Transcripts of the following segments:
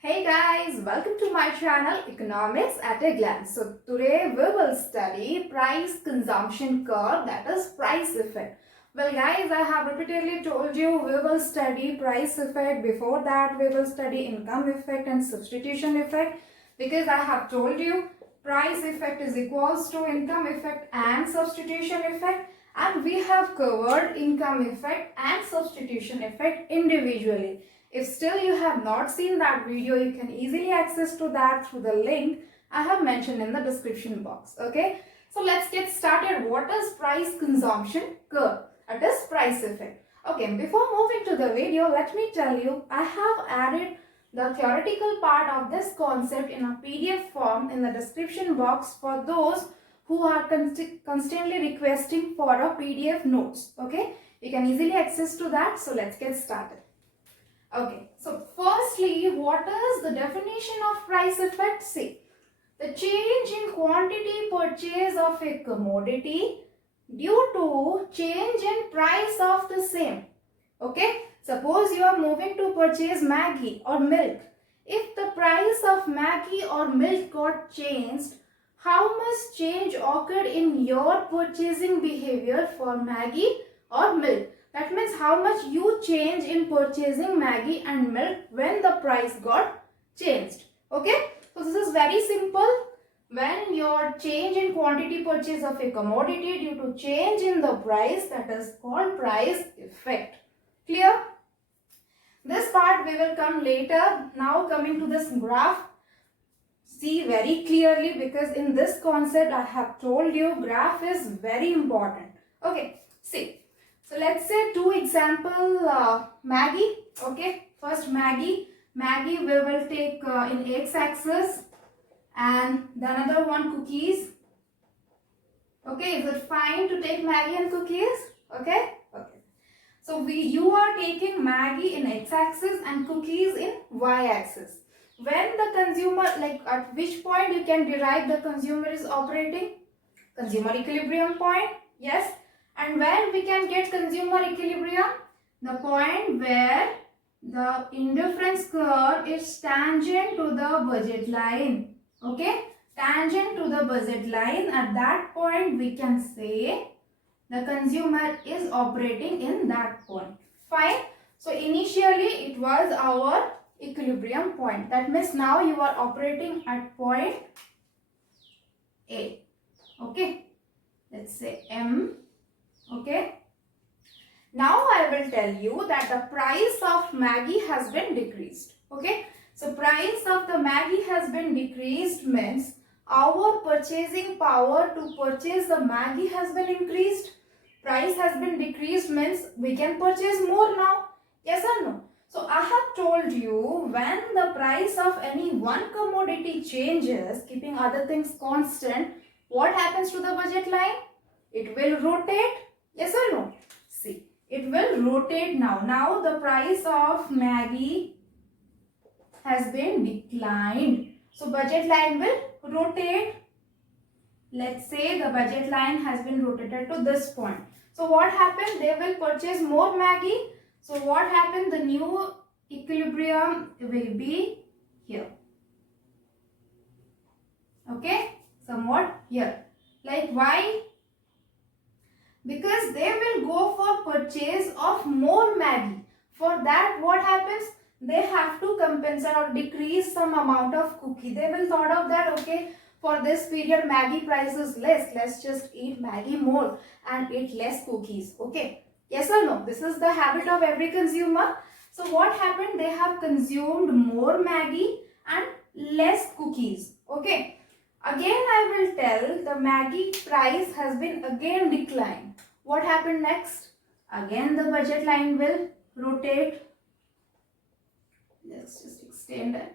Hey guys, welcome to my channel Economics at a Glance. So today we will study price consumption curve, that is price effect. Well guys, I have repeatedly told you we will study price effect. Before that we will study income effect and substitution effect, because I have told you price effect is equals to income effect and substitution effect, and we have covered income effect and substitution effect individually. If still you have not seen that video, you can easily access to that through the link I have mentioned in the description box. Okay, so let's get started. What is price consumption curve? It is price effect. Okay, before moving to the video, let me tell you, I have added the theoretical part of this concept in a PDF form in the description box for those who are constantly requesting for a PDF notes. Okay, you can easily access to that. So let's get started. Okay, so firstly, what is the definition of price effect? See, the change in quantity purchase of a commodity due to change in price of the same. Okay, suppose you are moving to purchase Maggi or milk. If the price of Maggi or milk got changed, how much change occurred in your purchasing behavior for Maggi or milk? That means how much you change in purchasing Maggi and milk when the price got changed. Okay, so this is very simple. When your change in quantity purchase of a commodity due to change in the price, that is called price effect. Clear? This part we will come later. Now coming to this graph, see very clearly, because in this concept I have told you graph is very important. Okay, see. So let's say two example Maggi. Okay, first Maggi. Maggi we will take in x-axis, and the another one cookies. Okay, is it fine to take Maggi and cookies? Okay, okay. So you are taking Maggi in x-axis and cookies in y-axis. When the consumer, like at which point you can derive the consumer is operating? Consumer equilibrium point. Yes. And where we can get consumer equilibrium? The point where the indifference curve is tangent to the budget line. Okay, tangent to the budget line. At that point we can say the consumer is operating in that point. Fine. So initially it was our equilibrium point. That means now you are operating at point A. Okay, let's say M. Okay, now I will tell you that the price of Maggi has been decreased. Okay, so price of the Maggi has been decreased means our purchasing power to purchase the Maggi has been increased. Price has been decreased means we can purchase more now. Yes or no? So I have told you, when the price of any one commodity changes, keeping other things constant, what happens to the budget line? It will rotate. Yes or no? See, it will rotate now. Now the price of Maggi has been declined. So budget line will rotate. Let's say the budget line has been rotated to this point. So what happened? They will purchase more Maggi. So what happened? The new equilibrium will be here. Okay, somewhat here. Like why? Because they will go for purchase of more Maggi. For that what happens? They have to compensate or decrease some amount of cookie. They will thought of that, okay, for this period Maggi price is less. Let's just eat Maggi more and eat less cookies. Okay. Yes or no? This is the habit of every consumer. So what happened? They have consumed more Maggi and less cookies. Okay. Again I will tell the Maggi price has been again declined. What happened next? Again the budget line will rotate. Let's just extend it.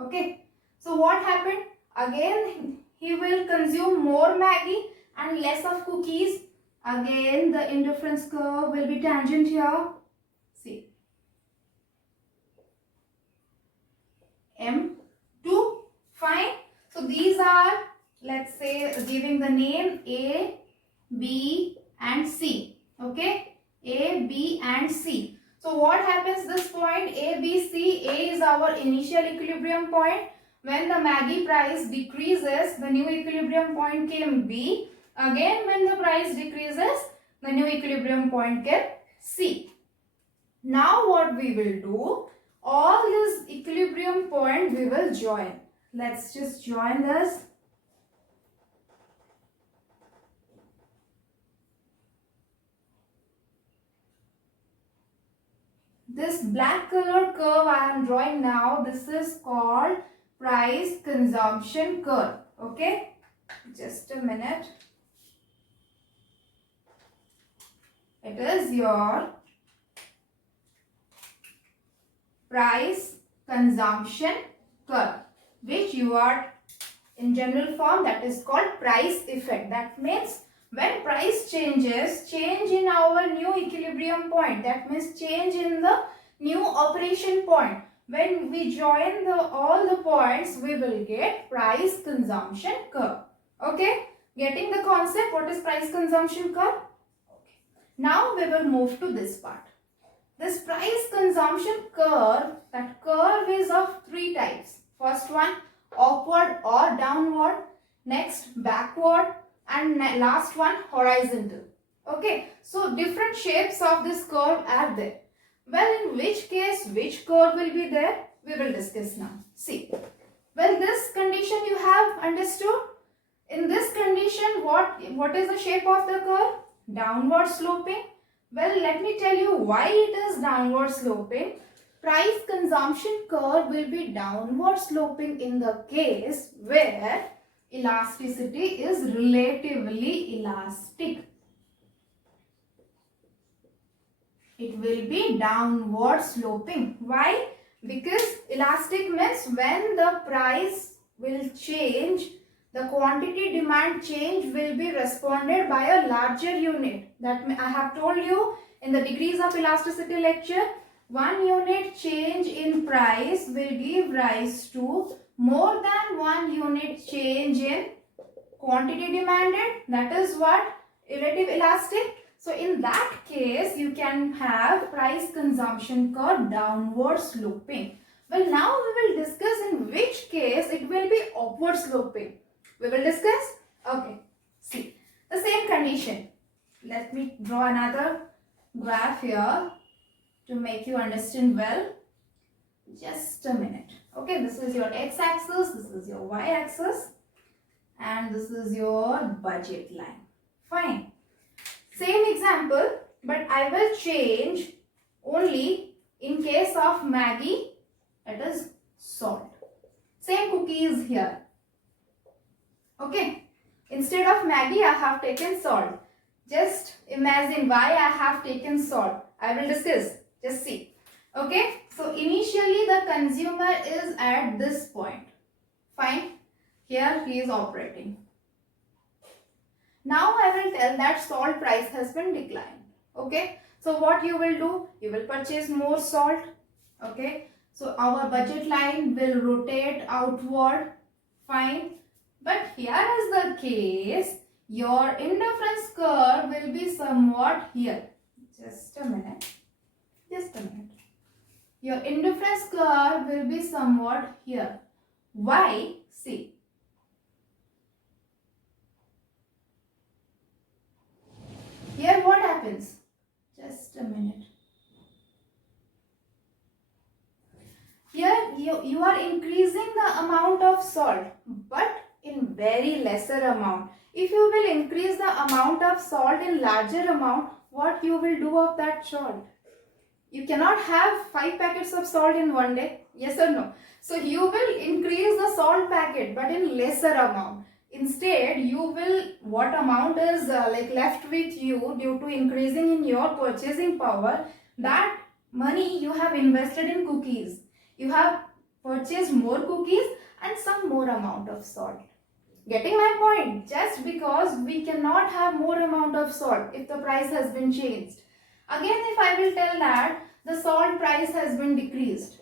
Okay. So what happened? Again he will consume more Maggi and less of cookies. Again the indifference curve will be tangent here. See. M2. Fine. So these are, let's say, giving the name A, B and C. Okay, A, B and C. So what happens this point A, B, C? A is our initial equilibrium point. When the Maggi price decreases, the new equilibrium point came B. Again, when the price decreases, the new equilibrium point came C. Now what we will do, all these equilibrium point we will join. Let's just join this. This black color curve I am drawing now, this is called price consumption curve. Okay, just a minute. It is your price consumption curve, which you are in general form, that is called price effect. That means when price changes, change in our new equilibrium point, that means change in the new operation point. When we join all the points, we will get price consumption curve. Okay, getting the concept what is price consumption curve? Okay. Now we will move to this part. This price consumption curve, that curve is of three types. First one, upward or downward. Next, backward. And last one, horizontal. Okay, so different shapes of this curve are there. Well, in which case, which curve will be there? We will discuss now. See, well, this condition you have understood. In this condition, what is the shape of the curve? Downward sloping. Well, let me tell you why it is downward sloping. Price consumption curve will be downward sloping in the case where elasticity is relatively elastic. It will be downward sloping. Why? Because elastic means when the price will change, the quantity demand change will be responded by a larger unit. That I have told you in the degrees of elasticity lecture, 1 unit change in price will give rise to more than 1 unit change in quantity demanded. That is what? Relative elastic. So in that case, you can have price consumption curve downward sloping. Well, now we will discuss in which case it will be upward sloping. We will discuss. Okay. See, the same condition. Let me draw another graph here to make you understand well. Just a minute. Okay, this is your x-axis, this is your y-axis, and this is your budget line. Fine. Same example, but I will change only in case of Maggi, that is salt. Same cookies here. Okay. Instead of Maggi, I have taken salt. Just imagine why I have taken salt. I will discuss. Just see. Okay. So initially the consumer is at this point. Fine. Here he is operating. Now I will tell that salt price has been declined. Okay. So what you will do? You will purchase more salt. Okay. So our budget line will rotate outward. Fine. But here is the case. Your indifference curve will be somewhat here. Just a minute. Just a minute. Your indifference curve will be somewhat here. Why? See. Here what happens? Just a minute. Here you are increasing the amount of salt, but in very lesser amount. If you will increase the amount of salt in larger amount, what you will do of that salt? You cannot have 5 packets of salt in one day. Yes or no? So you will increase the salt packet, but in lesser amount. Instead, you will, what amount is left with you due to increasing in your purchasing power, that money you have invested in cookies. You have purchased more cookies and some more amount of salt. Getting my point? Just because we cannot have more amount of salt if the price has been changed. Again, if I will tell that the salt price has been decreased,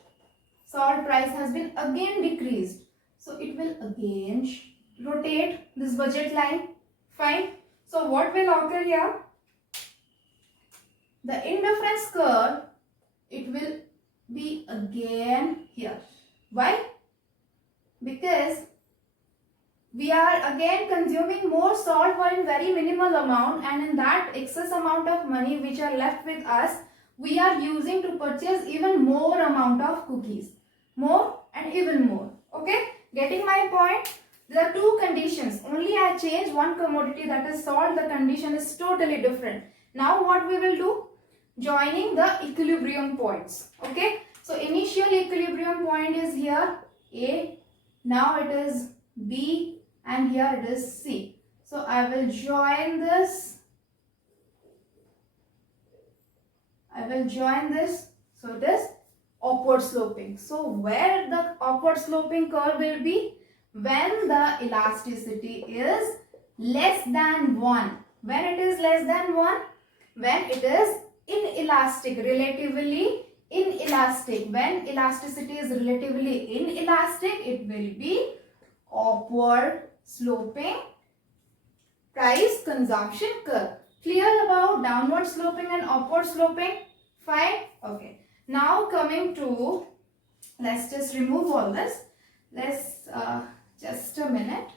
salt price has been again decreased, so it will again rotate this budget line. Fine. So what will occur here? The indifference curve it will be again here. Why? Because we are again consuming more salt for a very minimal amount, and in that excess amount of money which are left with us, we are using to purchase even more amount of cookies. More and even more. Okay? Getting my point? There are two conditions. Only I change one commodity, that is salt. The condition is totally different. Now what we will do? Joining the equilibrium points. Okay? So initial equilibrium point is here A. Now it is B and here it is C. So I will join this. So it is upward sloping. So where the upward sloping curve will be? When the elasticity is less than 1. When it is less than 1? When it is inelastic, relatively inelastic. When elasticity is relatively inelastic, it will be upward sloping price consumption curve. Clear about downward sloping and upward sloping? Fine? Okay. Now coming to, let's just remove all this. Let's just a minute.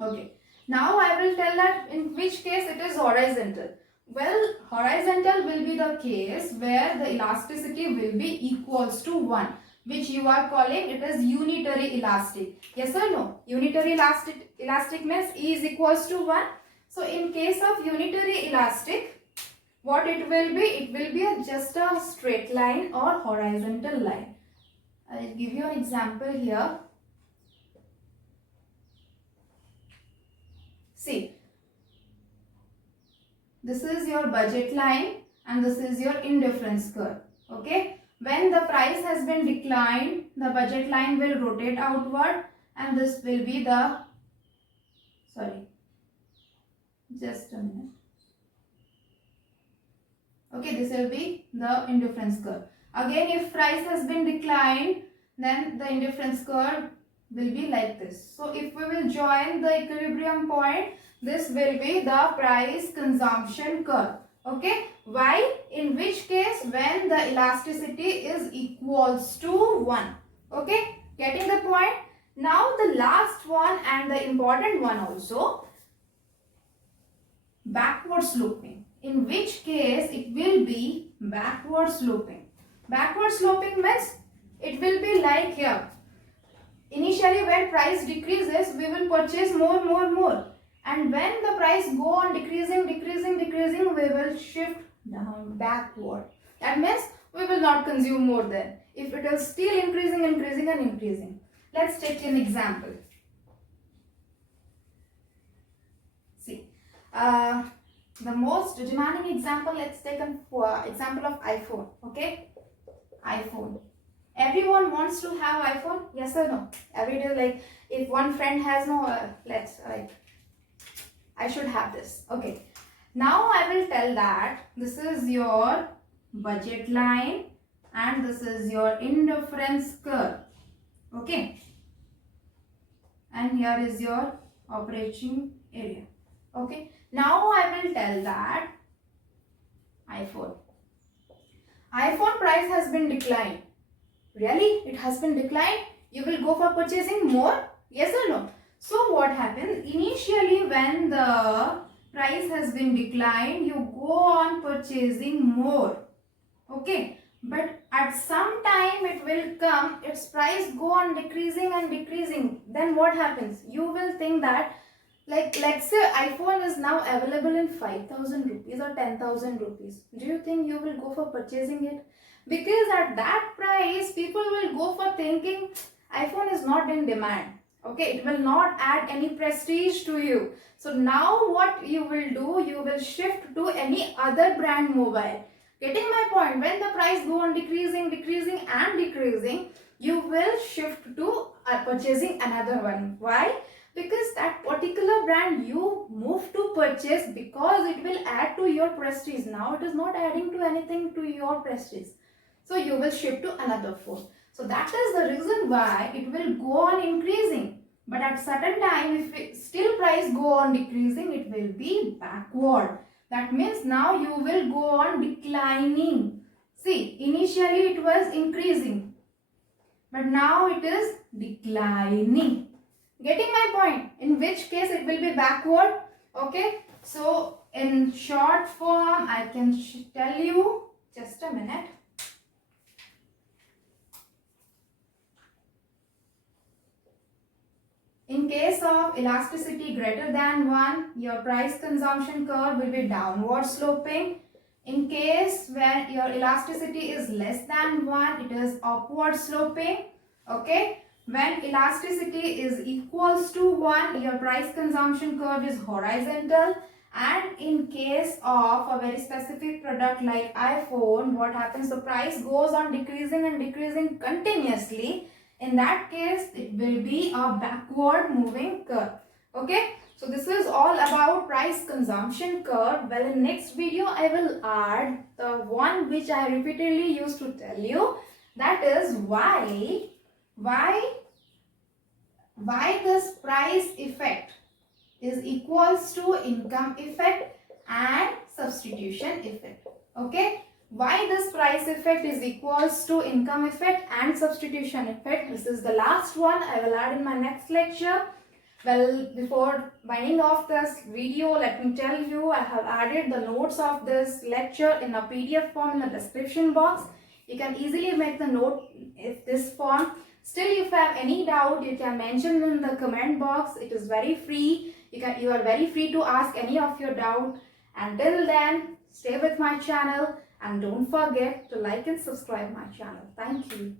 Okay. Now I will tell that in which case it is horizontal. Well, horizontal will be the case where the elasticity will be equals to 1, which you are calling it as unitary elastic. Yes or no? Unitary elastic means E is equals to 1. So in case of unitary elastic, what it will be? It will be just a straight line or horizontal line. I will give you an example here. See, this is your budget line and this is your indifference curve. Okay. When the price has been declined, the budget line will rotate outward and this will be the, just a minute. Okay, this will be the indifference curve. Again, if price has been declined, then the indifference curve will be like this. So if we will join the equilibrium point, this will be the price consumption curve. Okay. Why? In which case when the elasticity is equals to 1. Okay. Getting the point? Now the last one and the important one also, backward sloping. In which case it will be backward sloping. Backward sloping means it will be like here. Initially when price decreases, we will purchase more. And when the price go on decreasing, we will shift down backward. That means we will not consume more then. If it is still increasing. Let's take an example. See, the most demanding example, let's take an example of iPhone. Okay, iPhone. Everyone wants to have iPhone, yes or no? Every day, like if one friend has no, I should have this. Okay. Now I will tell that this is your budget line and this is your indifference curve. Okay. And here is your operating area. Okay. Now I will tell that iPhone price has been declined. Really? It has been declined? You will go for purchasing more? Yes or no? So what happens? Initially when the price has been declined, you go on purchasing more. Okay. But at some time it will come, its price go on decreasing. Then what happens? You will think that, like let's say iPhone is now available in 5,000 rupees or 10,000 rupees. Do you think you will go for purchasing it? Because at that price, people will go for thinking iPhone is not in demand. Okay, it will not add any prestige to you. So now what you will do, you will shift to any other brand mobile. Getting my point? When the price go on decreasing, you will shift to purchasing another one. Why? Because that particular brand you move to purchase because it will add to your prestige. Now it is not adding to anything to your prestige. So you will shift to another phone. So that is the reason why it will go on increasing. But at certain time, if it still price go on decreasing, it will be backward. That means now you will go on declining. See, initially it was increasing, but now it is declining. Getting my point? In which case it will be backward. Okay. So in short form, I can tell you, just a minute. In case of elasticity greater than 1, your price consumption curve will be downward sloping. In case when your elasticity is less than 1, it is upward sloping. Okay. When elasticity is equals to 1, your price consumption curve is horizontal. And in case of a very specific product like iPhone, what happens? The price goes on decreasing and decreasing continuously. In that case, it will be a backward moving curve. Okay. So this is all about price consumption curve. Well, in next video, I will add the one which I repeatedly used to tell you. That is why this price effect is equals to income effect and substitution effect. Okay. Why this price effect is equals to income effect and substitution effect. This is the last one I will add in my next lecture. Well, before winding off this video, let me tell you, I have added the notes of this lecture in a PDF form in the description box. You can easily make the note in this form. Still, if you have any doubt, you can mention in the comment box. It is very free. You are very free to ask any of your doubt. Until then, stay with my channel and don't forget to like and subscribe my channel. Thank you.